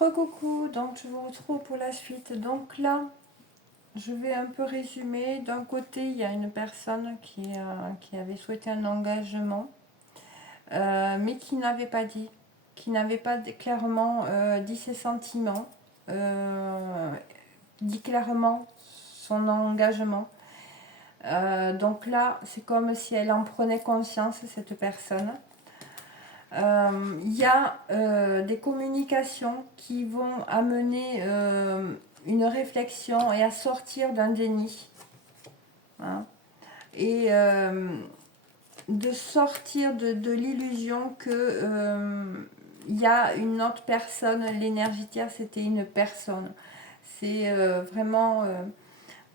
Recoucou, donc je vous retrouve pour la suite. Donc là, je vais un peu résumer. D'un côté, il y a une personne qui avait souhaité un engagement, mais qui n'avait pas dit, qui n'avait pas clairement dit ses sentiments, dit clairement son engagement. Donc là, c'est comme si elle en prenait conscience, cette personne. Il y a des communications qui vont amener une réflexion et à sortir d'un déni. Hein, et de sortir de l'illusion que il y a une autre personne. L'énergie tiers, c'était une personne. C'est vraiment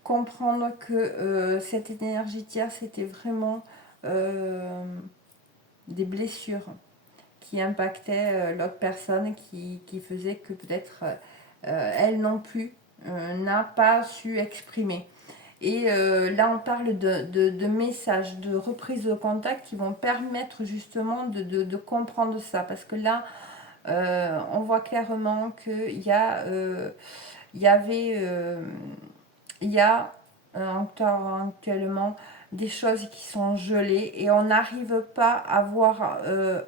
comprendre que cette énergie tiers, c'était vraiment des blessures qui impactait l'autre personne, qui faisait que peut-être elle non plus n'a pas su exprimer. Et là, on parle de messages, de reprise de contact qui vont permettre justement de comprendre ça. Parce que là, on voit clairement qu'il y a, il y a encore actuellement des choses qui sont gelées et on n'arrive pas à voir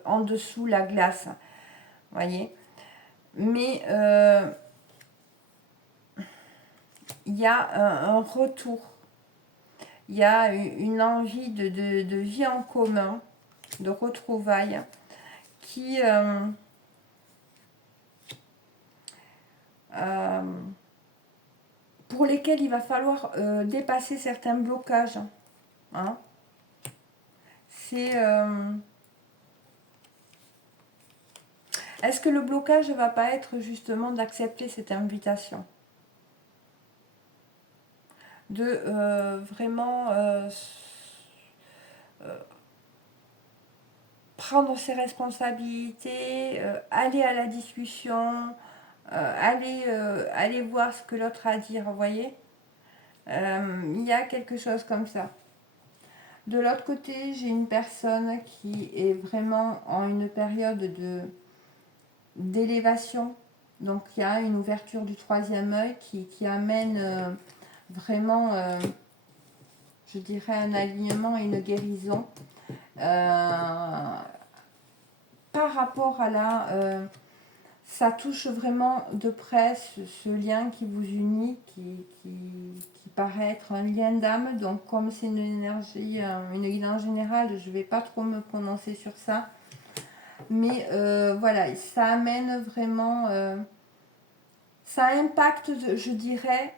en dessous la glace, voyez. Mais il y a un retour, il y a une envie de vie en commun, de retrouvailles, qui pour lesquels il va falloir dépasser certains blocages. Hein. C'est est-ce que le blocage ne va pas être justement d'accepter cette invitation, de vraiment prendre ses responsabilités, aller à la discussion, aller voir ce que l'autre a à dire, vous voyez. Il y a quelque chose comme ça. De l'autre côté, j'ai une personne qui est vraiment en une période d'élévation. Donc il y a une ouverture du troisième œil qui amène vraiment, je dirais, un alignement et une guérison. Par rapport à la... ça touche vraiment de près ce lien qui vous unit, qui paraît être un lien d'âme. Donc comme c'est une énergie, une guide en général, je ne vais pas trop me prononcer sur ça. Mais voilà, ça amène vraiment... ça impacte, je dirais,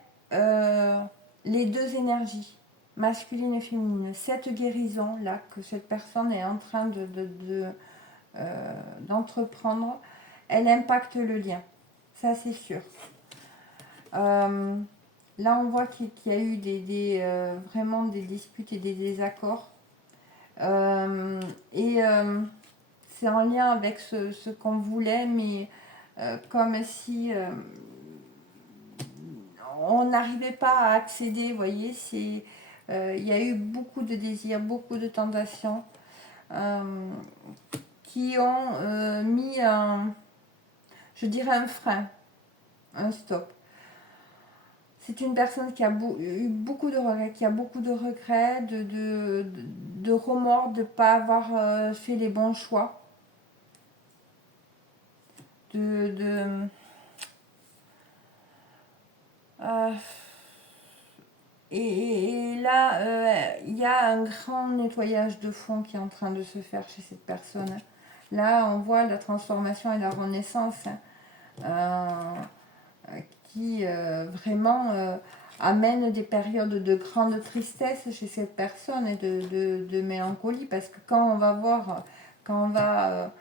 les deux énergies, masculine et féminine. Cette guérison-là que cette personne est en train d'entreprendre, elle impacte le lien. Ça, c'est sûr. Là, on voit qu'il y a eu vraiment des disputes et des désaccords. Et c'est en lien avec ce qu'on voulait, mais comme si on n'arrivait pas à accéder, vous voyez. Il y a eu beaucoup de désirs, beaucoup de tentations qui ont mis je dirais un frein, un stop. C'est une personne qui a eu beaucoup de regrets, de remords de ne pas avoir fait les bons choix. Et là, il y a un grand nettoyage de fond qui est en train de se faire chez cette personne. Là, on voit la transformation et la renaissance qui vraiment amène des périodes de grande tristesse chez cette personne et de mélancolie, parce que quand on va voir, quand on va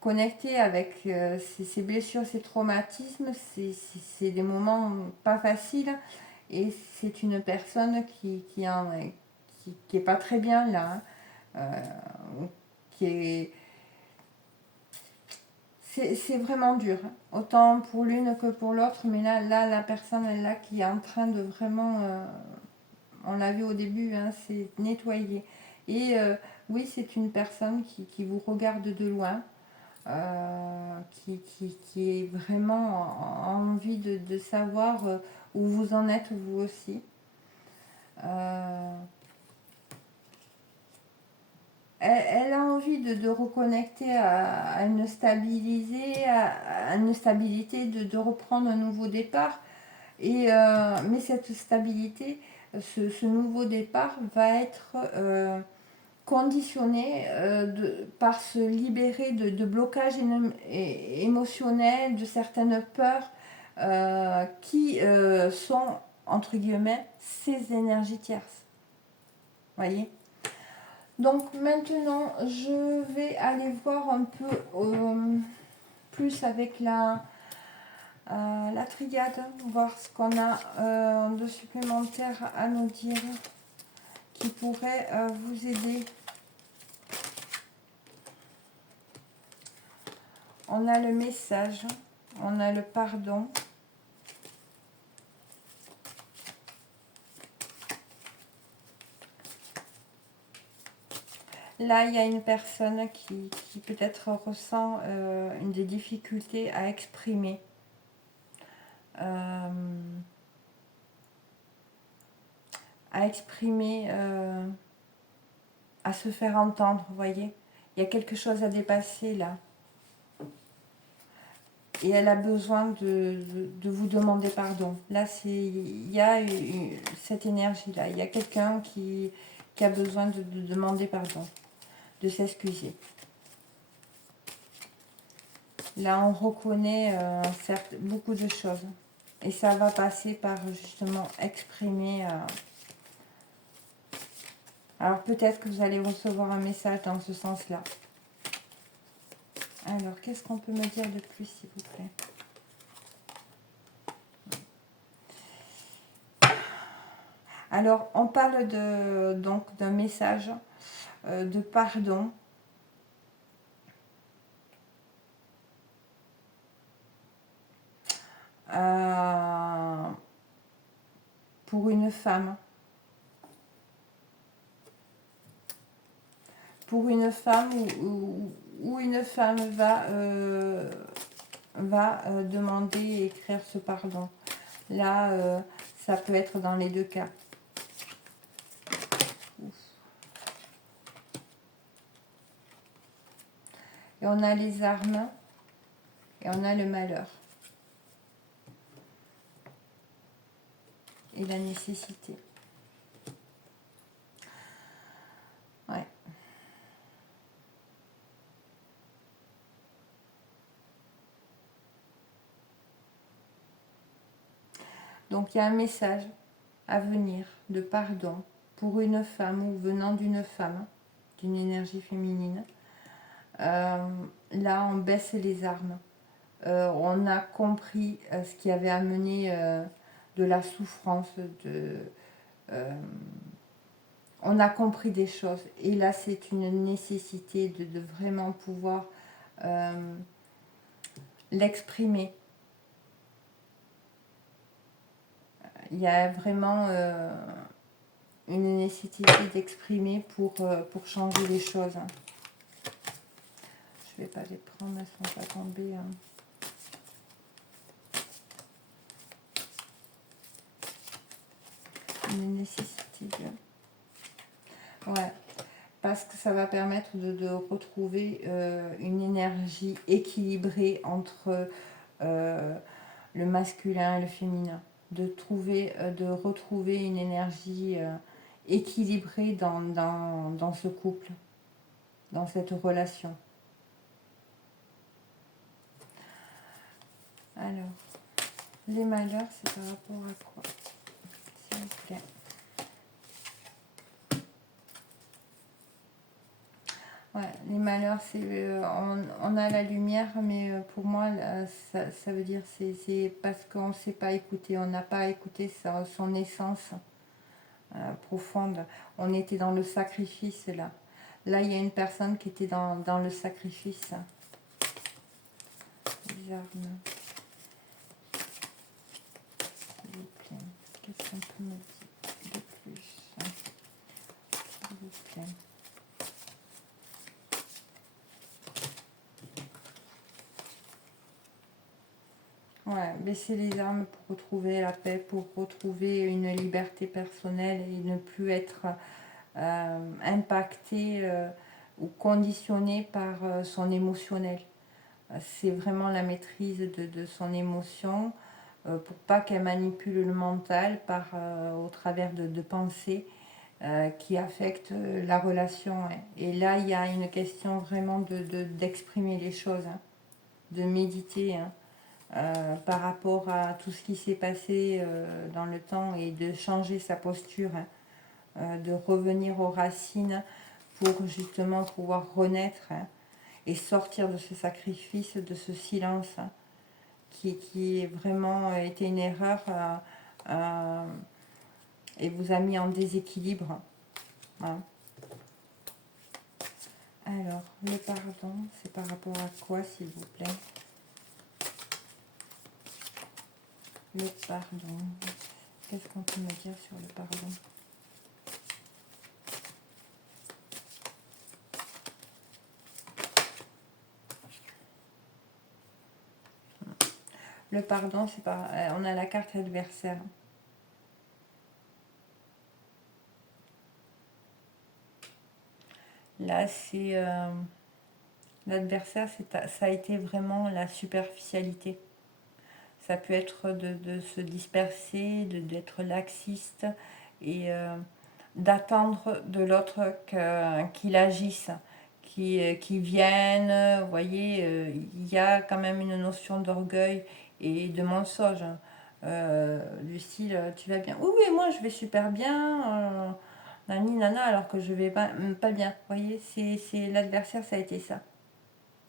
connecter avec ces blessures, ces traumatismes, c'est des moments pas faciles, et c'est une personne qui est pas très bien là, qui est... C'est vraiment dur, hein. Autant pour l'une que pour l'autre, mais là, la personne elle, là, qui est en train de vraiment, on l'a vu au début, hein, c'est nettoyer. Et oui, c'est une personne qui vous regarde de loin, qui est vraiment envie de savoir où vous en êtes vous aussi. Elle a envie de reconnecter à une stabilité, à une stabilité, de reprendre un nouveau départ. Mais cette stabilité, ce nouveau départ va être conditionné par se libérer de blocages émotionnels, de certaines peurs qui sont, entre guillemets, ces énergies tierces. Voyez ? Donc maintenant, je vais aller voir un peu plus avec la triade, voir ce qu'on a de supplémentaire à nous dire qui pourrait vous aider. On a le message, on a le pardon. Là, il y a une personne qui peut-être ressent des difficultés à exprimer. À se faire entendre, vous voyez. Il y a quelque chose à dépasser là. Et elle a besoin de vous demander pardon. Là, il y a cette énergie-là. Il y a quelqu'un qui a besoin de demander pardon, de s'excuser. Là, on reconnaît certes beaucoup de choses. Et ça va passer par justement exprimer. Alors peut-être que vous allez recevoir un message dans ce sens-là. Alors, qu'est-ce qu'on peut me dire de plus, s'il vous plaît? Alors, on parle donc d'un message de pardon. Pour une femme. Pour une femme où une femme va demander et écrire ce pardon. Là, ça peut être dans les deux cas. Et on a les armes et on a le malheur. Et la nécessité. Ouais. Donc il y a un message à venir de pardon pour une femme ou venant d'une femme, d'une énergie féminine. Là, on baisse les armes. On a compris ce qui avait amené de la souffrance, on a compris des choses. Et là, c'est une nécessité de vraiment pouvoir l'exprimer. Il y a vraiment une nécessité d'exprimer pour changer les choses. Je ne vais pas les prendre, elles ne sont pas tombées. Une nécessité de... Ouais, parce que ça va permettre de retrouver une énergie équilibrée entre le masculin et le féminin. De retrouver une énergie équilibrée dans ce couple, dans cette relation. Alors, les malheurs, c'est par rapport à quoi, s'il vous plaît? Ouais, les malheurs, c'est on a la lumière, mais pour moi, ça veut dire c'est parce qu'on ne s'est pas écouté, on n'a pas écouté son essence profonde. On était dans le sacrifice là. Là, il y a une personne qui était dans le sacrifice. Les armes. S'il vous plaît. Qu'est-ce qu'on peut me dire de plus? S'il vous plaît. Ouais, baisser les armes pour retrouver la paix, pour retrouver une liberté personnelle et ne plus être impacté ou conditionné par son émotionnel. C'est vraiment la maîtrise de son émotion pour pas qu'elle manipule le mental au travers de pensées qui affectent la relation. Hein. Et là, il y a une question vraiment d'exprimer les choses, hein, de méditer. Hein. Par rapport à tout ce qui s'est passé dans le temps et de changer sa posture, hein, de revenir aux racines pour justement pouvoir renaître hein, et sortir de ce sacrifice, de ce silence hein, qui vraiment été une erreur et vous a mis en déséquilibre. Hein. Alors, le pardon, c'est par rapport à quoi, s'il vous plaît? Le pardon. Qu'est-ce qu'on peut me dire sur le pardon? Le pardon, c'est pas. On a la carte adversaire. Là, c'est l'adversaire, ça a été vraiment la superficialité. Ça peut être de se disperser, d'être laxiste et d'attendre de l'autre qu'il agisse, qu'il vienne. Vous voyez, il y a quand même une notion d'orgueil et de mensonge. Du style, tu vas bien? Oui, oui, moi je vais super bien. Nani, nana, alors que je vais pas bien. Vous voyez, c'est l'adversaire, ça a été ça.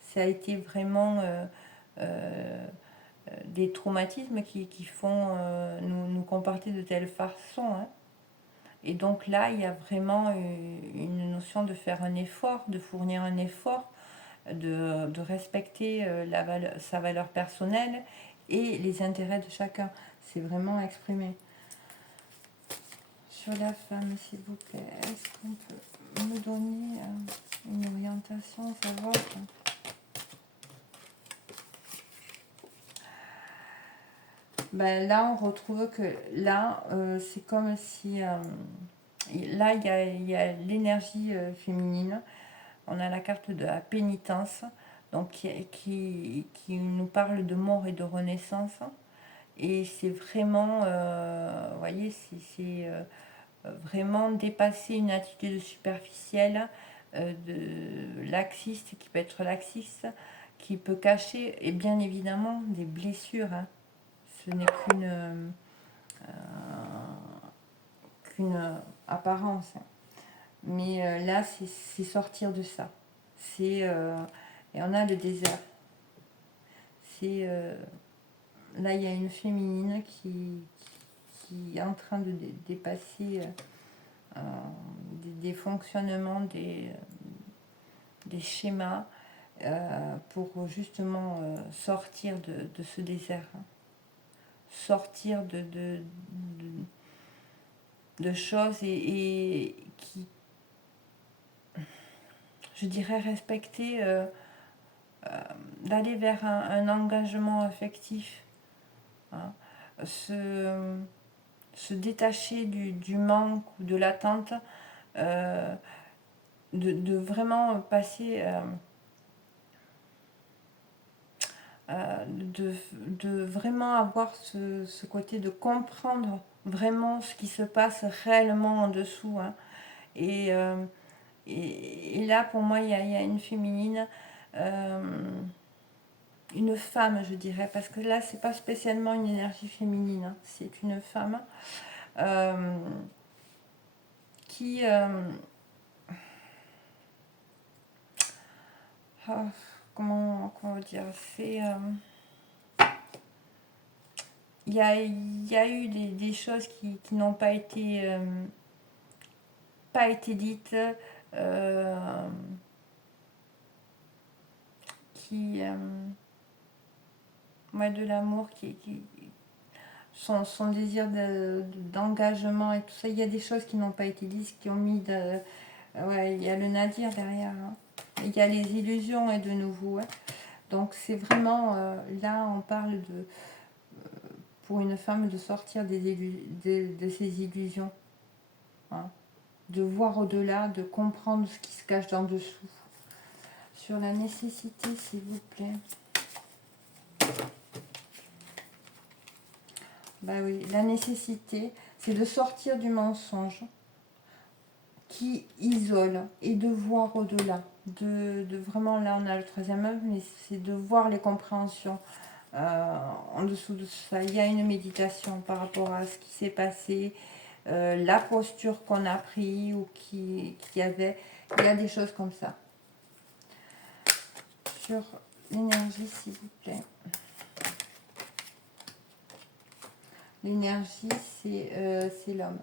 Ça a été vraiment euh, des traumatismes qui font nous comporter de telle façon. Hein. Et donc là, il y a vraiment une notion de faire un effort, de fournir un effort, de respecter sa valeur personnelle et les intérêts de chacun. C'est vraiment exprimé. Sur la femme, s'il vous plaît, est-ce qu'on peut me donner une orientation, savoir ben là, on retrouve que là, c'est comme si... là, il y a l'énergie féminine. On a la carte de la pénitence, donc qui nous parle de mort et de renaissance. Et c'est vraiment, vous voyez, c'est vraiment dépasser une attitude superficielle, de laxiste, qui peut être laxiste, qui peut cacher, et bien évidemment, des blessures. Hein. Ce n'est qu'une apparence. Mais là, c'est sortir de ça. Et on a le désert. C'est là, il y a une féminine qui est en train de dépasser des fonctionnements, des schémas pour justement sortir de ce désert. Hein. Sortir de choses et qui, je dirais, respecter, d'aller vers un engagement affectif, hein, se détacher du manque ou de l'attente, de vraiment passer, de vraiment avoir ce côté de comprendre vraiment ce qui se passe réellement en dessous. Hein. Et, et là, pour moi, il y a une féminine, une femme, je dirais, parce que là, c'est pas spécialement une énergie féminine, hein. C'est une femme qui... comment dire, c'est... il y a eu des choses qui n'ont pas été dites, de l'amour, son désir d'engagement et tout ça. Il y a des choses qui n'ont pas été dites, qui ont mis ouais, il y a le nadir derrière. Hein. Il y a les illusions et de nouveau. Hein. Donc c'est vraiment, là on parle pour une femme de sortir de ses illusions. Hein. De voir au-delà, de comprendre ce qui se cache dans dessous. Sur la nécessité, s'il vous plaît. Bah oui, la nécessité, c'est de sortir du mensonge qui isole et de voir au-delà. De vraiment, là on a le troisième œuvre, mais c'est de voir les compréhensions. En dessous de ça, il y a une méditation par rapport à ce qui s'est passé, la posture qu'on a pris ou qui y avait. Il y a des choses comme ça. Sur l'énergie, s'il vous plaît. L'énergie, c'est l'homme.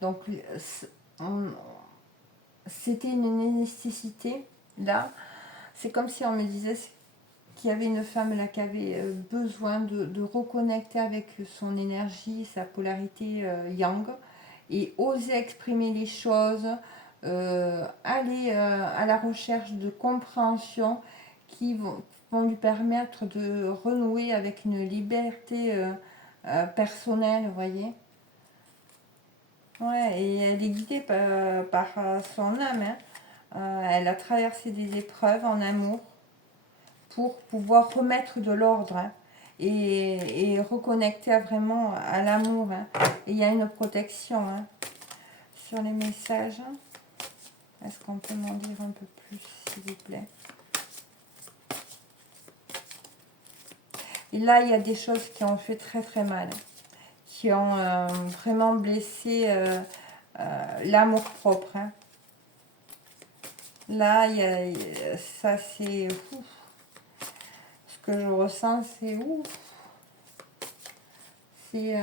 Donc, c'était une nécessité. Là, c'est comme si on me disait qu'il y avait une femme là qui avait besoin de reconnecter avec son énergie, sa polarité yang, et oser exprimer les choses, aller à la recherche de compréhension qui vont lui permettre de renouer avec une liberté personnelle, vous voyez. Ouais, et elle est guidée par son âme. Hein. Elle a traversé des épreuves en amour pour pouvoir remettre de l'ordre, hein, et reconnecter vraiment à l'amour. Hein. Et il y a une protection, hein, sur les messages. Est-ce qu'on peut m'en dire un peu plus, s'il vous plaît? Et là, il y a des choses qui ont fait très très mal, qui ont vraiment blessé l'amour propre. Hein. Là, ça c'est... Ce que je ressens, c'est ouf. C'est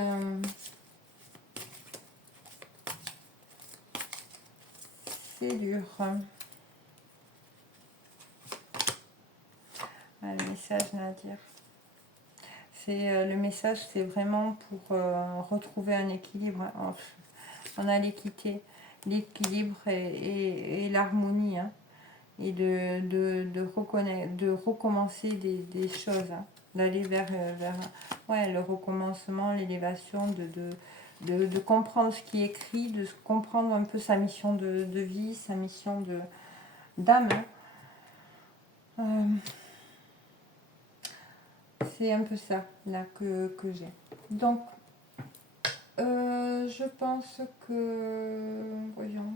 dur. Ah, le message, Nadir. Le message, c'est vraiment pour retrouver un équilibre. On a l'équité, l'équilibre et l'harmonie. Hein, et de recommencer des choses. Hein, d'aller vers ouais, le recommencement, l'élévation, de comprendre ce qui est écrit, de comprendre un peu sa mission de vie, sa mission d'âme. C'est un peu ça là que j'ai. Donc, je pense que... Voyons.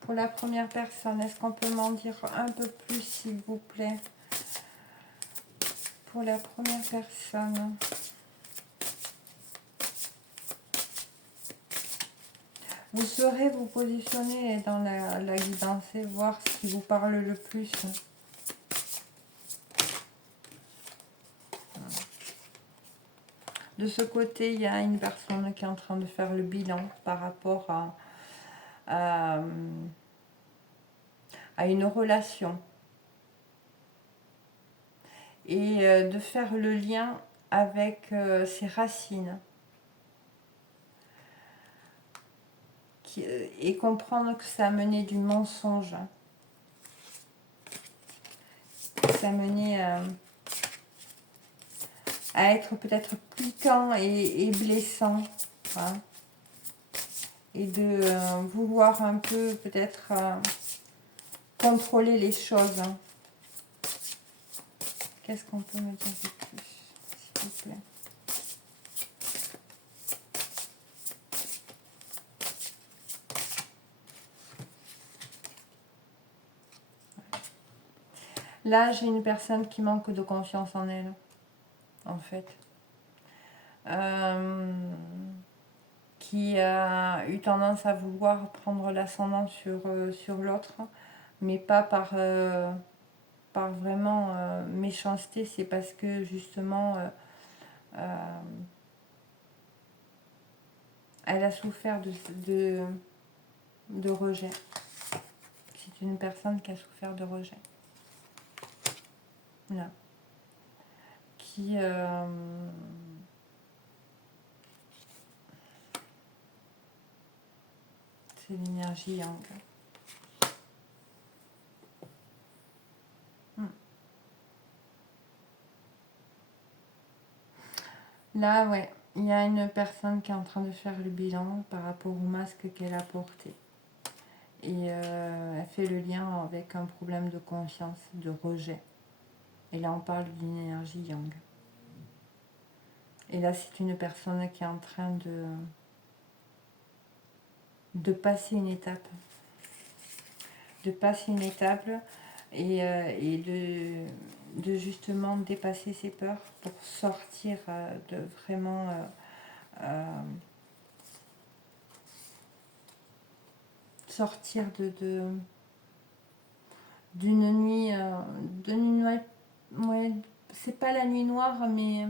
Pour la première personne, est-ce qu'on peut m'en dire un peu plus, s'il vous plaît? Pour la première personne. Vous saurez vous positionner dans la guidance et voir ce qui vous parle le plus. De ce côté, il y a une personne qui est en train de faire le bilan par rapport à une relation. Et de faire le lien avec ses racines. Et comprendre que ça a mené du mensonge. Ça a mené à être peut-être piquant et blessant. Hein, et de vouloir un peu peut-être contrôler les choses. Hein. Qu'est-ce qu'on peut me dire de plus, s'il vous plaît? Là, j'ai une personne qui manque de confiance en elle, en fait. Qui a eu tendance à vouloir prendre l'ascendant sur l'autre, mais pas par vraiment méchanceté, c'est parce que justement elle a souffert de rejet. C'est une personne qui a souffert de rejet. Là. Qui c'est l'énergie yang. Là, ouais, il y a une personne qui est en train de faire le bilan par rapport au masque qu'elle a porté. Et elle fait le lien avec un problème de confiance, de rejet. Et là, on parle d'une énergie yang. Et là, c'est une personne qui est en train de passer une étape. De passer une étape et de justement dépasser ses peurs pour sortir de vraiment sortir d'une nuit ouais, c'est pas la nuit noire mais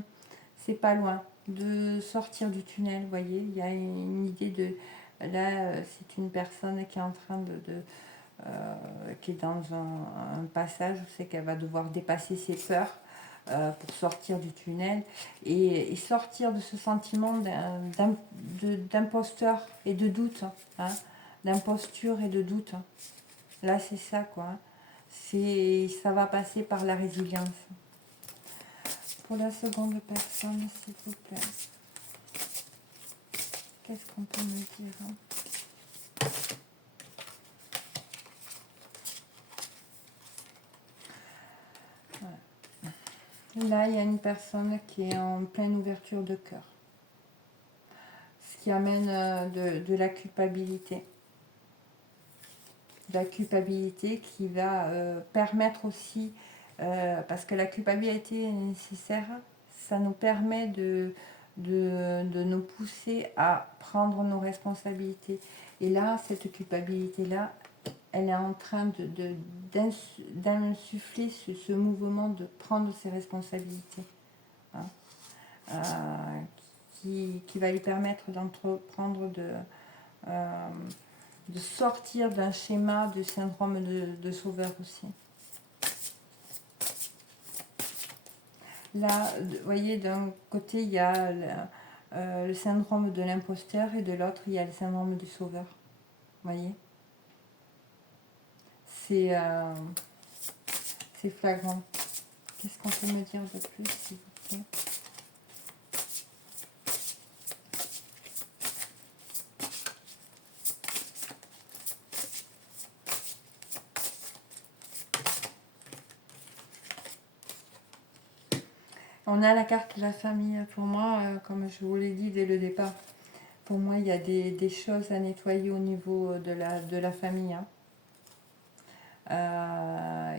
c'est pas loin de sortir du tunnel. Vous voyez, il y a une idée de là c'est une personne qui est en train qui est dans un passage où c'est qu'elle va devoir dépasser ses peurs pour sortir du tunnel et sortir de ce sentiment d'imposteur et de doute, hein, d'imposture et de doute. Là, c'est ça, quoi. Ça va passer par la résilience. Pour la seconde personne, s'il vous plaît. Qu'est-ce qu'on peut me dire, hein? Là, il y a une personne qui est en pleine ouverture de cœur. Ce qui amène de la culpabilité. De la culpabilité qui va permettre aussi, parce que la culpabilité est nécessaire, ça nous permet de nous pousser à prendre nos responsabilités. Et là, cette culpabilité-là, elle est en train d'insuffler ce mouvement de prendre ses responsabilités. Hein, qui va lui permettre d'entreprendre de sortir d'un schéma de syndrome de sauveur aussi. Là, vous voyez, d'un côté, il y a le syndrome de l'imposteur et de l'autre, il y a le syndrome du sauveur. Vous voyez, c'est flagrant. Qu'est-ce qu'on peut me dire de plus, s'il vous plaît? On a la carte de la famille. Pour moi, comme je vous l'ai dit dès le départ, pour moi, il y a des choses à nettoyer au niveau de la famille. Hein.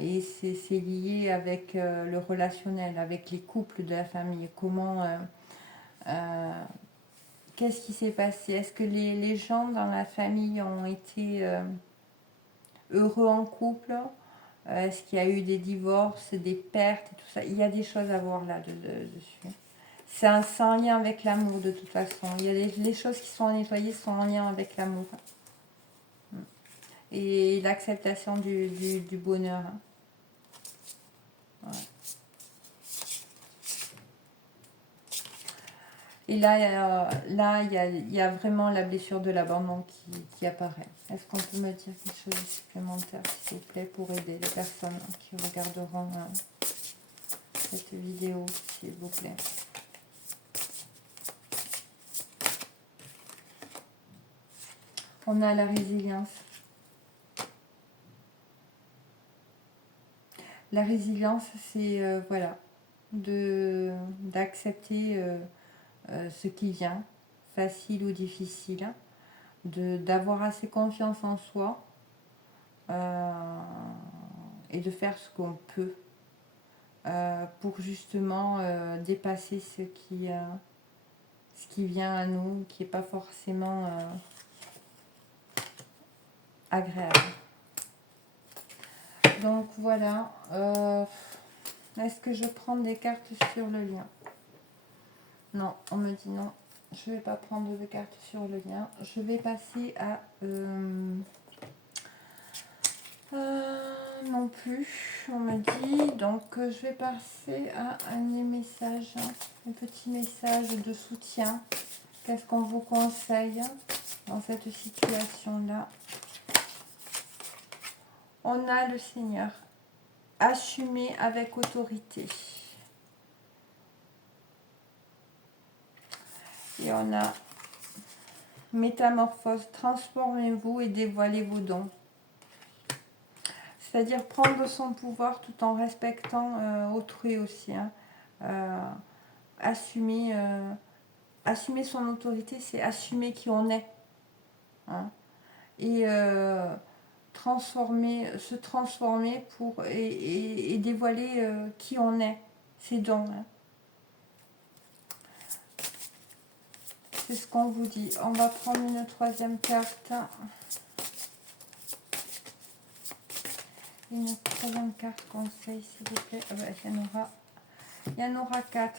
Et c'est lié avec le relationnel, avec les couples de la famille. Comment, qu'est-ce qui s'est passé? Est-ce que les gens dans la famille ont été heureux en couple? Est-ce qu'il y a eu des divorces, des pertes et tout ça? Il y a des choses à voir là dessus. C'est en lien avec l'amour de toute façon. Il y a les choses qui sont nettoyées sont en lien avec l'amour. Et l'acceptation du bonheur. Ouais. Et là, il y a vraiment la blessure de l'abandon qui apparaît. Est-ce qu'on peut me dire quelque chose de supplémentaire, s'il vous plaît, pour aider les personnes qui regarderont cette vidéo, s'il vous plaît? On a la résilience. La résilience, c'est voilà, d'accepter ce qui vient, facile ou difficile, d'avoir assez confiance en soi et de faire ce qu'on peut pour justement dépasser ce qui vient à nous, qui n'est pas forcément agréable. Donc voilà, est-ce que je prends des cartes sur le lien? Non, on me dit non, je ne vais pas prendre de cartes sur le lien. Je vais passer à... non plus, on me dit. Donc je vais passer à un message, un petit message de soutien. Qu'est-ce qu'on vous conseille dans cette situation-là? On a le Seigneur. Assumer avec autorité. Et on a métamorphose, transformez-vous et dévoilez vos dons. C'est-à-dire prendre son pouvoir tout en respectant autrui aussi. Hein. Assumer son autorité, c'est assumer qui on est. Hein. Et se transformer et dévoiler qui on est, ses dons. Hein. C'est ce qu'on vous dit. On va prendre une troisième carte. Une troisième carte conseil, s'il vous plaît. Ah ben, il y en aura 4.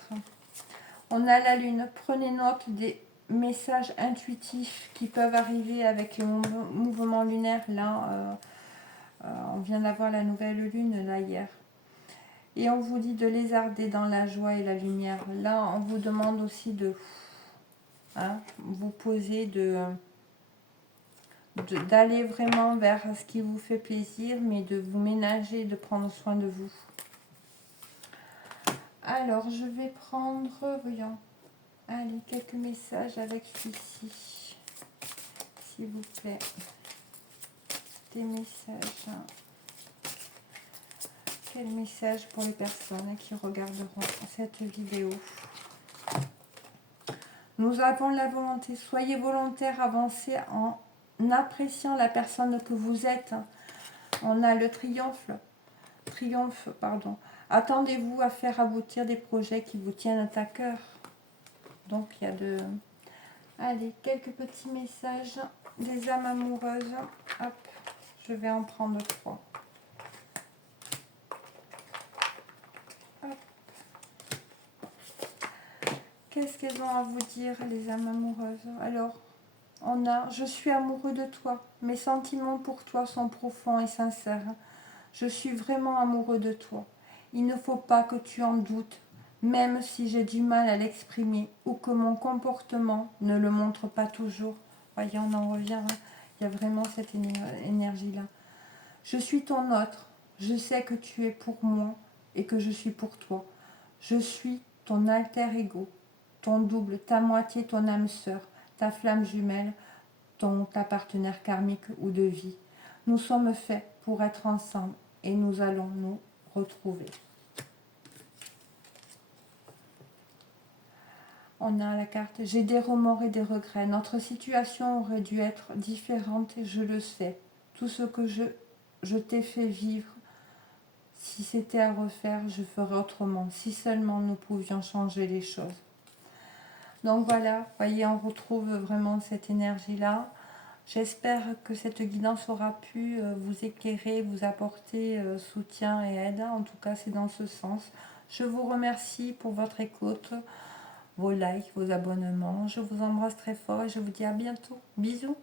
On a la lune. Prenez note des messages intuitifs qui peuvent arriver avec le mouvement lunaire. Là, on vient d'avoir la nouvelle lune là hier. Et on vous dit de lézarder dans la joie et la lumière. Là, on vous demande aussi de vous poser, d'aller vraiment vers ce qui vous fait plaisir, mais de vous ménager, de prendre soin de vous. Alors, je vais prendre, voyons, allez, quelques messages avec celui-ci, s'il vous plaît. Des messages. Quel message pour les personnes qui regarderont cette vidéo? Nous avons la volonté. Soyez volontaire, avancez en appréciant la personne que vous êtes. On a le triomphe, pardon. Attendez-vous à faire aboutir des projets qui vous tiennent à cœur. Donc il y a de... Allez, quelques petits messages des âmes amoureuses. Hop, je vais en prendre 3. Hop. Qu'est-ce qu'elles ont à vous dire, les âmes amoureuses? Alors, on a « Je suis amoureux de toi. Mes sentiments pour toi sont profonds et sincères. Je suis vraiment amoureux de toi. Il ne faut pas que tu en doutes, même si j'ai du mal à l'exprimer ou que mon comportement ne le montre pas toujours. » Voyez, on en revient. Hein. Il y a vraiment cette énergie-là. Je suis ton autre. Je sais que tu es pour moi et que je suis pour toi. Je suis ton alter ego, ton double, ta moitié, ton âme sœur, ta flamme jumelle, ta partenaire karmique ou de vie. Nous sommes faits pour être ensemble et nous allons nous retrouver. On a la carte « J'ai des remords et des regrets. Notre situation aurait dû être différente et je le sais. Tout ce que je t'ai fait vivre, si c'était à refaire, je ferais autrement. Si seulement nous pouvions changer les choses. » Donc voilà, voyez, on retrouve vraiment cette énergie-là. J'espère que cette guidance aura pu vous éclairer, vous apporter soutien et aide. En tout cas, c'est dans ce sens. Je vous remercie pour votre écoute, vos likes, vos abonnements. Je vous embrasse très fort et je vous dis à bientôt. Bisous.